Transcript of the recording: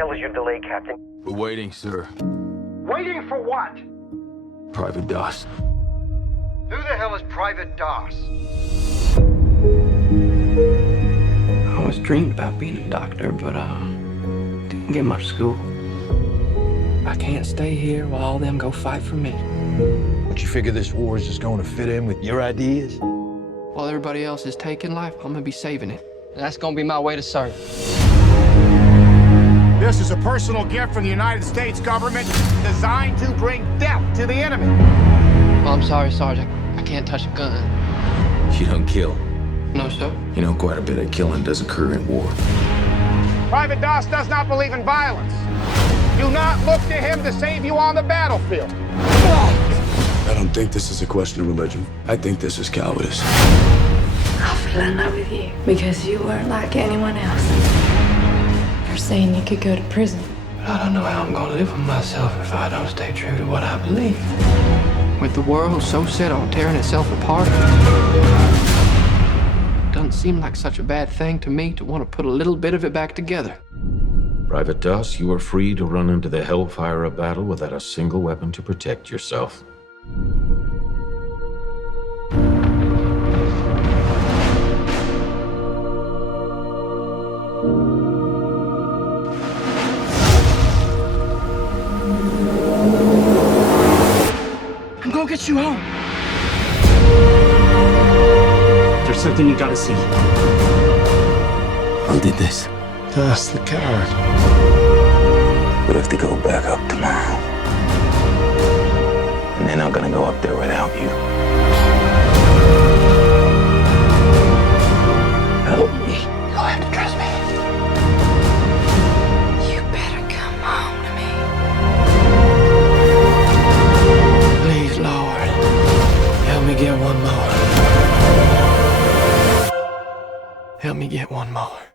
hell is your delay, Captain? We're waiting, sir. Waiting for what? Private Doss. Who the hell is Private Doss? I always dreamed about being a doctor, but didn't get much school. I can't stay here while all them go fight for me. Don't you figure this war is just going to fit in with your ideas? While everybody else is taking life, I'm gonna be saving it. And that's gonna be my way to serve. This is a personal gift from the United States government designed to bring death to the enemy. Well, I'm sorry, Sergeant. I can't touch a gun. You don't kill. No, sir. You know, quite a bit of killing does occur in war. Private Doss does not believe in violence. Do not look to him to save you on the battlefield. I don't think this is a question of religion. I think this is cowardice. I fell in love with you because you weren't like anyone else. You're saying you could go to prison. But I don't know how I'm gonna live with myself if I don't stay true to what I believe. With the world so set on tearing itself apart, it doesn't seem like such a bad thing to me to want to put a little bit of it back together. Private Doss, you are free to run into the hellfire of battle without a single weapon to protect yourself. I'm gonna get you home. There's something you gotta see. Who did this? Doss the coward. We have to go back up tomorrow. And they're not gonna go up there without you. Help me. You'll have to trust me. You better come home to me. Please, Lord, help me get one more. Help me get one more.